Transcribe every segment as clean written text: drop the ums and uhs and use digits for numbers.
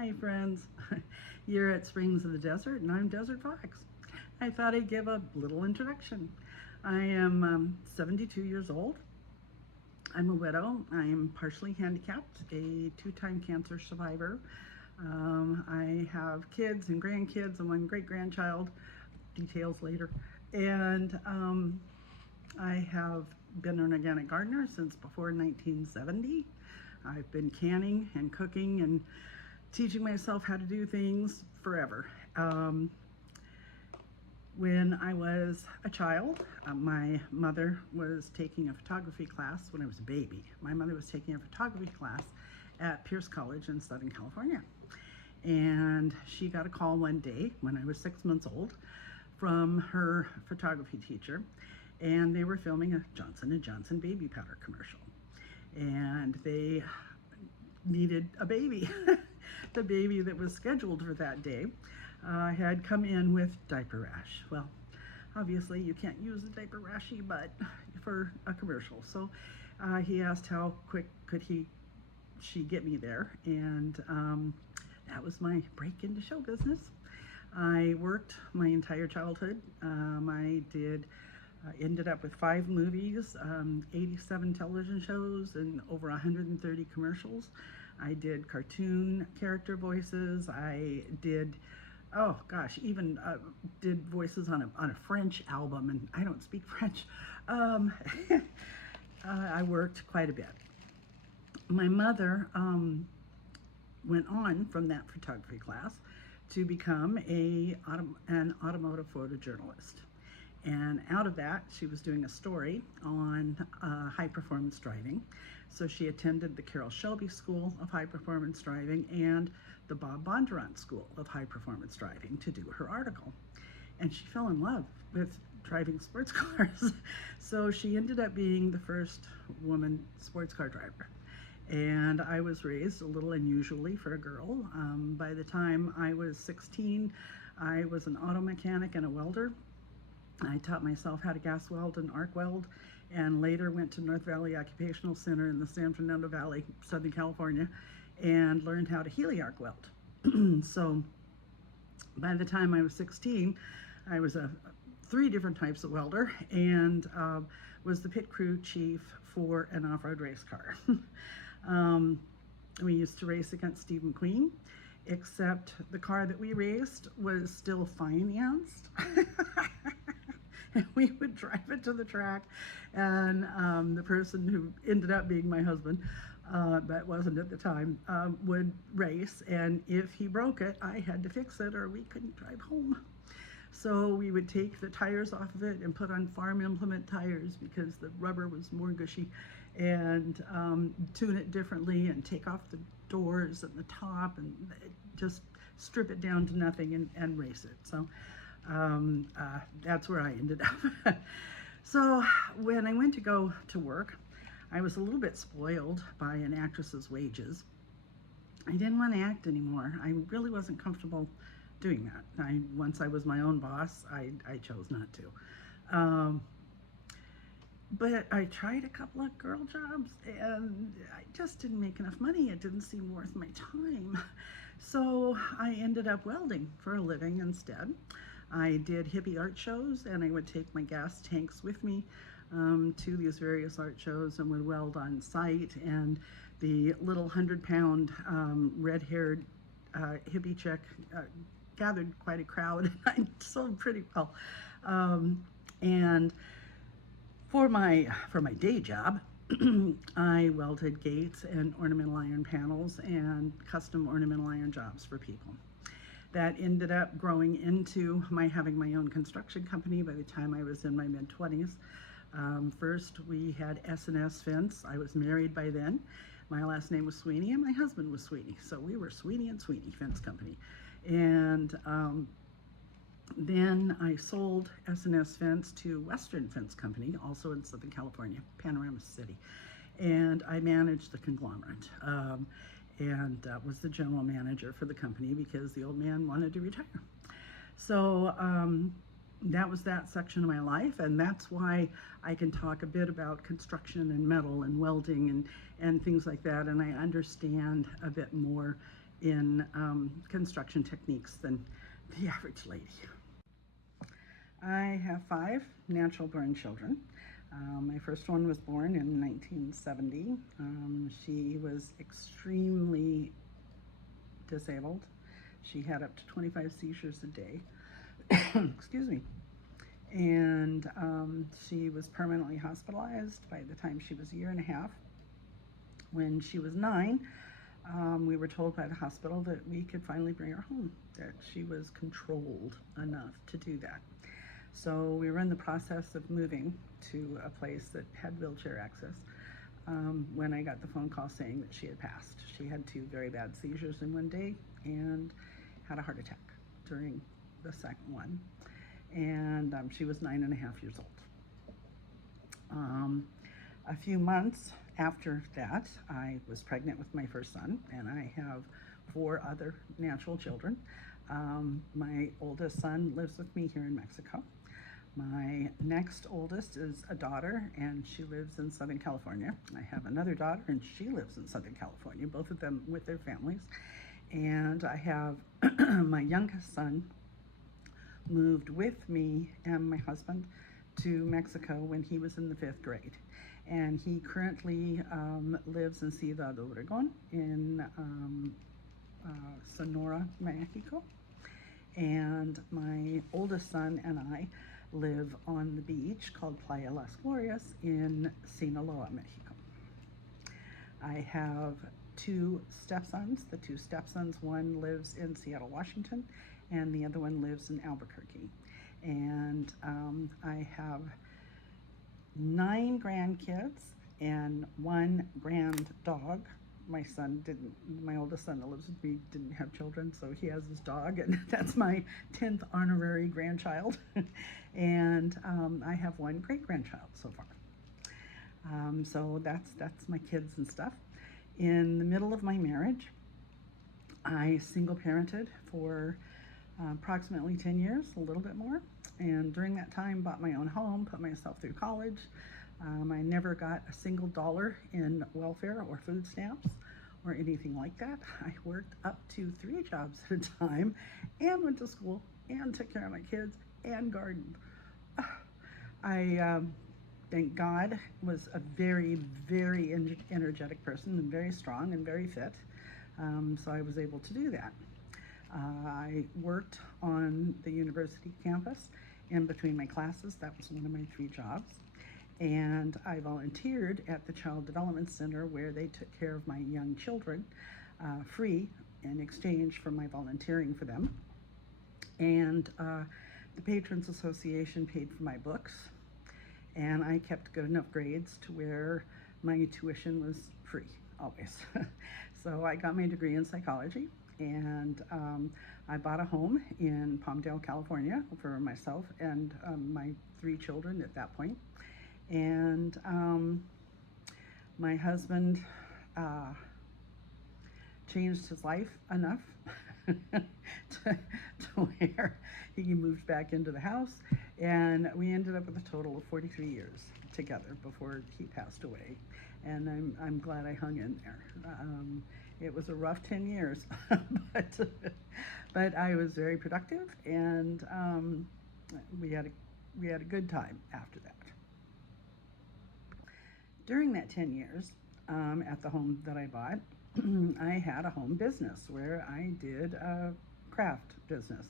Hi friends, you're at Springs of the Desert and I'm Desert Fox. I thought I'd give a little introduction. I am 72 years old. I'm a widow. I'm partially handicapped, a two-time cancer survivor. I have kids and grandkids and one great-grandchild, details later. And I have been an organic gardener since before 1970. I've been canning and cooking and teaching myself how to do things forever. When I was a child, my mother was taking a photography class when I was a baby. My mother was taking a photography class at Pierce College in Southern California. And she got a call one day when I was 6 months old from her photography teacher, and they were filming a Johnson & Johnson baby powder commercial. And they needed a baby. The baby that was scheduled for that day had come in with diaper rash. Well, obviously you can't use the diaper rashy, but for a commercial. So he asked how quick could she get me there, and that was my break into show business. I worked my entire childhood. Ended up with 5 movies, 87 television shows, and over 130 commercials. I did cartoon character voices. I did, oh gosh, even did voices on a French album, and I don't speak French. I worked quite a bit. My mother went on from that photography class to become an automotive photojournalist. And out of that, she was doing a story on high performance driving. So she attended the Carroll Shelby School of High Performance Driving and the Bob Bondurant School of High Performance Driving to do her article. And she fell in love with driving sports cars. So she ended up being the first woman sports car driver. And I was raised a little unusually for a girl. By the time I was 16, I was an auto mechanic and a welder. I taught myself how to gas weld and arc weld, and later went to North Valley Occupational Center in the San Fernando Valley, Southern California, and learned how to heli-arc weld. So by the time I was 16, I was 3 different types of welder, and was the pit crew chief for an off-road race car. We used to race against Steve McQueen, except the car that we raced was still financed. And we would drive it to the track, and the person who ended up being my husband, but wasn't at the time, would race, and if he broke it, I had to fix it or we couldn't drive home. So we would take the tires off of it and put on farm implement tires because the rubber was more gushy, and tune it differently and take off the doors and the top and just strip it down to nothing and race it. So that's where I ended up. So when I went to go to work, I was a little bit spoiled by an actress's wages. I didn't want to act anymore. I really wasn't comfortable doing that. Once I was my own boss, I chose not to. But I tried a couple of girl jobs and I just didn't make enough money. It didn't seem worth my time. So I ended up welding for a living instead. I did hippie art shows, and I would take my gas tanks with me to these various art shows and would weld on site. And the little 100-pound red-haired hippie chick gathered quite a crowd. I sold pretty well. And for my day job, I welded gates and ornamental iron panels and custom ornamental iron jobs for people. That ended up growing into my having my own construction company by the time I was in my mid-20s. First, we had S&S Fence. I was married by then. My last name was Sweeney and my husband was Sweeney. So we were Sweeney and Sweeney Fence Company. And then I sold S&S Fence to Western Fence Company, also in Southern California, Panorama City. And I managed the conglomerate. And was the general manager for the company because the old man wanted to retire. So that was that section of my life, and that's why I can talk a bit about construction and metal and welding and things like that, and I understand a bit more in construction techniques than the average lady. I have 5 natural born children. My first one was born in 1970. She was extremely disabled. She had up to 25 seizures a day. Excuse me. And she was permanently hospitalized by the time she was a year and a half. When she was 9, we were told by the hospital that we could finally bring her home, that she was controlled enough to do that. So we were in the process of moving to a place that had wheelchair access when I got the phone call saying that she had passed. She had 2 very bad seizures in one day and had a heart attack during the second one. And she was 9.5 years old. A few months after that, I was pregnant with my first son, and I have 4 other natural children. My oldest son lives with me here in Mexico. My next oldest is a daughter, and she lives in Southern California. I have another daughter, and she lives in Southern California, both of them with their families. And I have my youngest son moved with me and my husband to Mexico when he was in the 5th grade. And he currently lives in Ciudad Obregón in Sonora, Mexico. And my oldest son and I live on the beach called Playa Las Glorias in Sinaloa, Mexico. I have 2 stepsons. The 2 stepsons, one lives in Seattle, Washington, and the other one lives in Albuquerque. And I have 9 grandkids and 1 grand dog. My oldest son that lives with me didn't have children, so he has his dog, and that's my 10th honorary grandchild. And I have 1 great grandchild so far. So that's my kids and stuff. In the middle of my marriage, I single parented for approximately 10 years, a little bit more. And during that time, bought my own home, put myself through college. I never got a single dollar in welfare or food stamps or anything like that. I worked up to 3 jobs at a time and went to school and took care of my kids and gardened. I, thank God, was a very, very energetic person and very strong and very fit. So I was able to do that. I worked on the university campus in between my classes. That was one of my 3 jobs. And I volunteered at the Child Development Center where they took care of my young children free in exchange for my volunteering for them. And the Patrons Association paid for my books, and I kept good enough grades to where my tuition was free, always. So I got my degree in psychology, and I bought a home in Palmdale, California for myself and my 3 children at that point. And my husband changed his life enough to where he moved back into the house, and we ended up with a total of 43 years together before he passed away. And I'm glad I hung in there. It was a rough 10 years, but I was very productive, and we had a good time after that. During that 10 years, at the home that I bought, I had a home business where I did a craft business.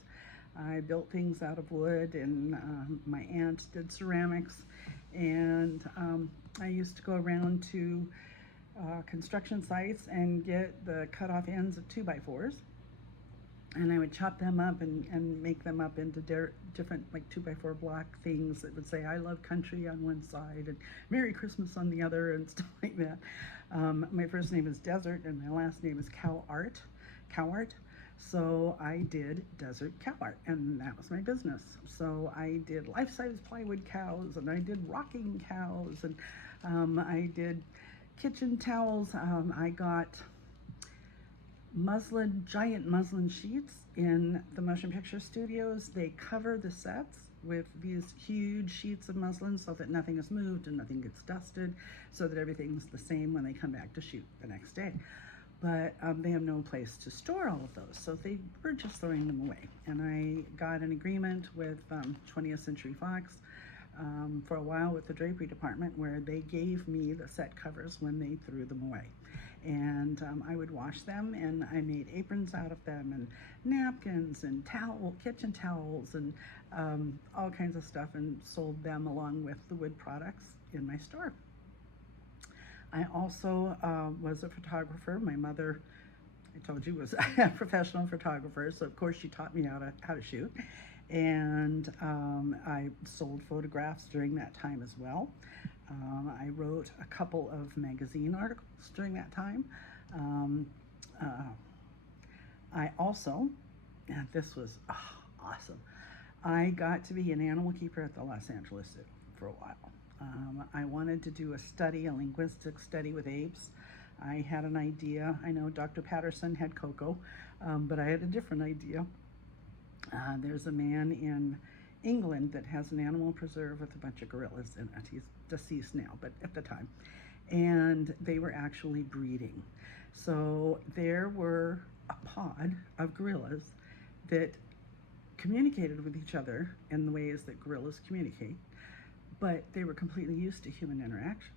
I built things out of wood, and my aunt did ceramics, and I used to go around to construction sites and get the cut-off ends of 2x4s, and I would chop them up and make them up into different, like, 2x4 block things that would say "I love country" on one side and "Merry Christmas" on the other, and stuff like that. My first name is Desert, and my last name is Cowart. So I did desert cow art, and that was my business. So I did life-size plywood cows, and I did rocking cows, and I did kitchen towels. I got giant muslin sheets in the motion picture studios. They cover the sets with these huge sheets of muslin so that nothing is moved and nothing gets dusted, so that everything's the same when they come back to shoot the next day. but they have no place to store all of those, so they were just throwing them away. And I got an agreement with 20th Century Fox for a while with the drapery department, where they gave me the set covers when they threw them away. And I would wash them, and I made aprons out of them, and napkins, and kitchen towels, and all kinds of stuff, and sold them along with the wood products in my store. I also was a photographer. My mother, I told you, was a professional photographer, so of course she taught me how to shoot. And I sold photographs during that time as well. I wrote a couple of magazine articles during that time. I also, and this was awesome, I got to be an animal keeper at the Los Angeles Zoo for a while. I wanted to do a linguistic study with apes. I had an idea. I know Dr. Patterson had Coco, but I had a different idea. There's a man in England that has an animal preserve with a bunch of gorillas in it. He's deceased now, but at the time. And they were actually breeding. So there were a pod of gorillas that communicated with each other in the ways that gorillas communicate, but they were completely used to human interaction.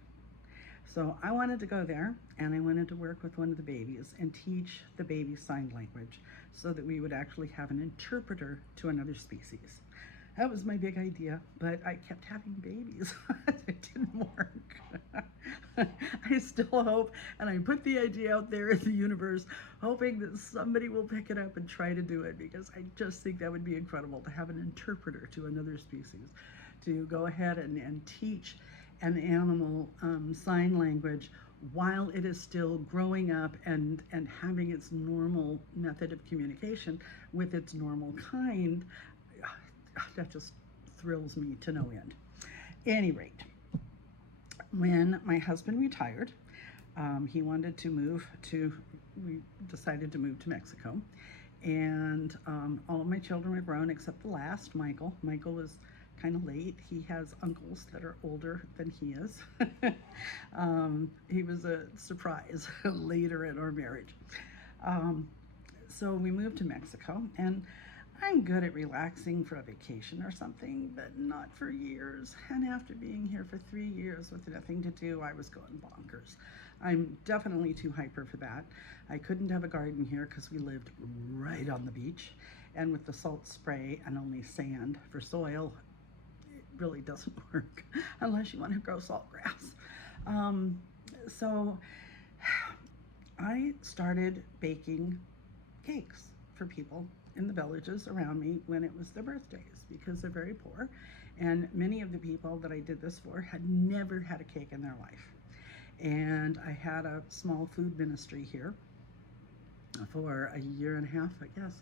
So I wanted to go there, and I wanted to work with one of the babies and teach the baby sign language so that we would actually have an interpreter to another species. That was my big idea, but I kept having babies. It didn't work. I still hope, and I put the idea out there in the universe, hoping that somebody will pick it up and try to do it, because I just think that would be incredible to have an interpreter to another species, to go ahead and teach an animal sign language while it is still growing up and having its normal method of communication with its normal kind. That just thrills me to no end. Any rate, when my husband retired, we decided to move to Mexico. And all of my children were grown except the last, Michael. Michael was kind of late. He has uncles that are older than he is. He was a surprise later in our marriage. So we moved to Mexico, and I'm good at relaxing for a vacation or something, but not for years. And after being here for 3 years with nothing to do, I was going bonkers. I'm definitely too hyper for that. I couldn't have a garden here because we lived right on the beach, and with the salt spray and only sand for soil, it really doesn't work unless you want to grow salt grass. So I started baking cakes for people in the villages around me when it was their birthdays, because they're very poor, and many of the people that I did this for had never had a cake in their life. And I had a small food ministry here for a year and a half, I guess.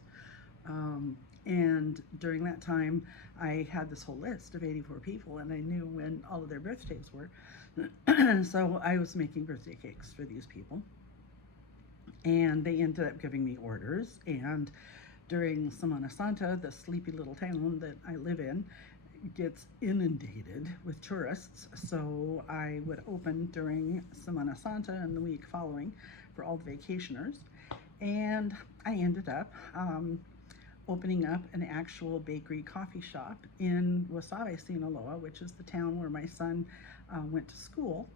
And during that time, I had this whole list of 84 people, and I knew when all of their birthdays were. So I was making birthday cakes for these people, and they ended up giving me orders. And during Semana Santa, the sleepy little town that I live in gets inundated with tourists. So I would open during Semana Santa and the week following for all the vacationers. And I ended up opening up an actual bakery coffee shop in Wasabe, Sinaloa, which is the town where my son went to school.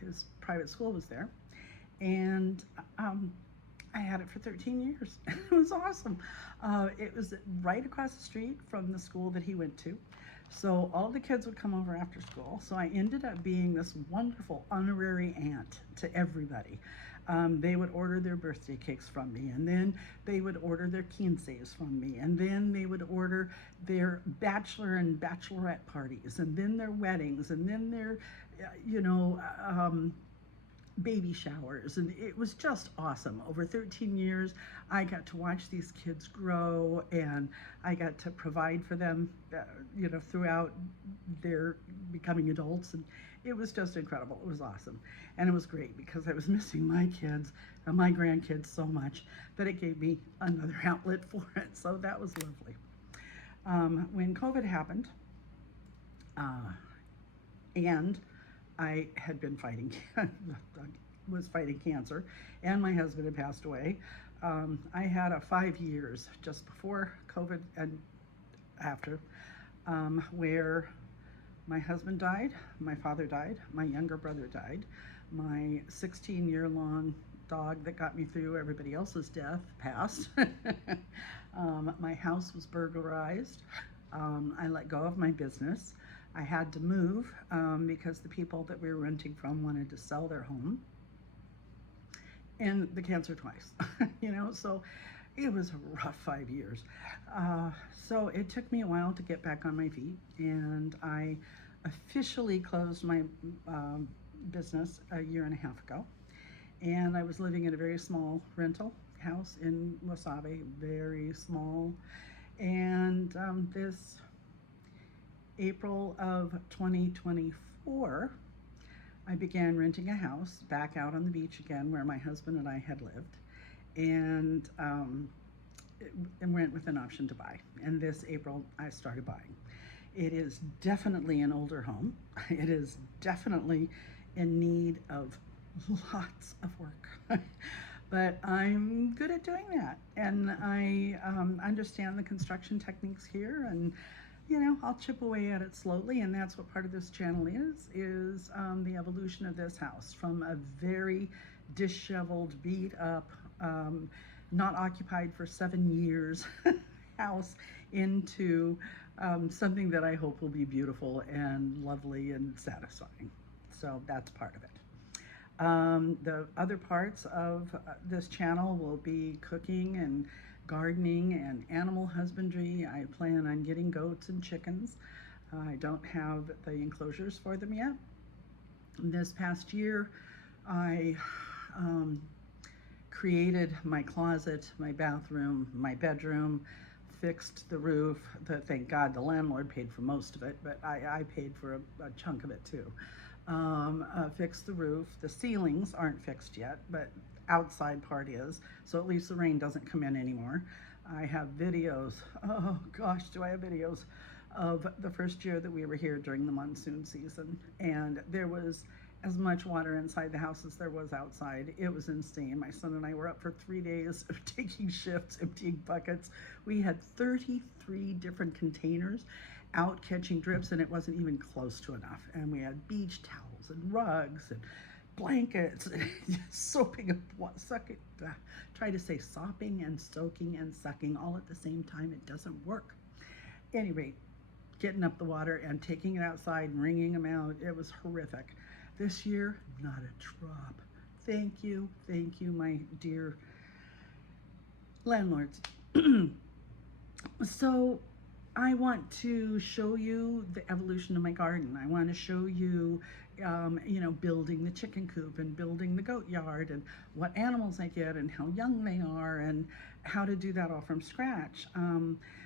His private school was there. And I had it for 13 years. It was awesome. It was right across the street from the school that he went to. So all the kids would come over after school. So I ended up being this wonderful honorary aunt to everybody. They would order their birthday cakes from me, and then they would order their quinces from me, and then they would order their bachelor and bachelorette parties, and then their weddings, and then their, baby showers. And it was just awesome. Over 13 years, I got to watch these kids grow, and I got to provide for them, throughout their becoming adults. And it was just incredible. It was awesome. And it was great because I was missing my kids and my grandkids so much that it gave me another outlet for it. So that was lovely. When COVID happened, and I had been fighting was fighting cancer, and my husband had passed away. I had a 5 years just before COVID and after, where my husband died, my father died, my younger brother died, my 16-year-long dog that got me through everybody else's death passed. My house was burglarized. I let go of my business. I had to move because the people that we were renting from wanted to sell their home. And the cancer twice, so it was a rough 5 years. So it took me a while to get back on my feet, and I officially closed my business a year and a half ago. And I was living in a very small rental house in Wasabi, very small. And this April of 2024, I began renting a house back out on the beach again where my husband and I had lived, and went with an option to buy. And this April, I started buying. It is definitely an older home. It is definitely in need of lots of work. But I'm good at doing that, and I understand the construction techniques here, and I'll chip away at it slowly, and that's what part of this channel is the evolution of this house from a very disheveled, beat up, not occupied for 7 years house into something that I hope will be beautiful and lovely and satisfying. So that's part of it. The other parts of this channel will be cooking and gardening and animal husbandry. I plan on getting goats and chickens. I don't have the enclosures for them yet. This past year, I created my closet, my bathroom, my bedroom, fixed the roof. Thank God the landlord paid for most of it, but I paid for a chunk of it too. Fixed the roof. The ceilings aren't fixed yet, but outside part is, so at least the rain doesn't come in anymore. I have videos, oh gosh, do I have videos of the first year that we were here during the monsoon season, and there was as much water inside the house as there was outside. It was insane. My son and I were up for 3 days of taking shifts, emptying buckets. We had 33 different containers out catching drips, and it wasn't even close to enough. And we had beach towels and rugs and blankets, soaping up, sucking, try to say sopping and soaking and sucking all at the same time. It doesn't work. Anyway, getting up the water and taking it outside and wringing them out, it was horrific. This year, not a drop. Thank you, my dear landlords. So I want to show you the evolution of my garden. I want to show you, building the chicken coop and building the goat yard and what animals I get and how young they are and how to do that all from scratch.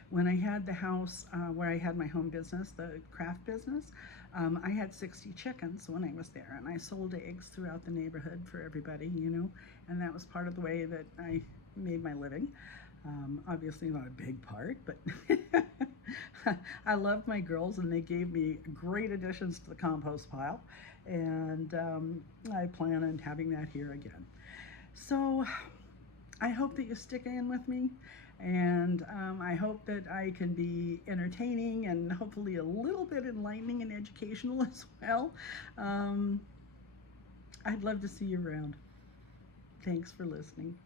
When I had the house where I had my home business, the craft business, I had 60 chickens when I was there, and I sold eggs throughout the neighborhood for everybody, and that was part of the way that I made my living. Obviously not a big part, but I love my girls, and they gave me great additions to the compost pile, and I plan on having that here again. So I hope that you stick in with me, and I hope that I can be entertaining and hopefully a little bit enlightening and educational as well. I'd love to see you around. Thanks for listening.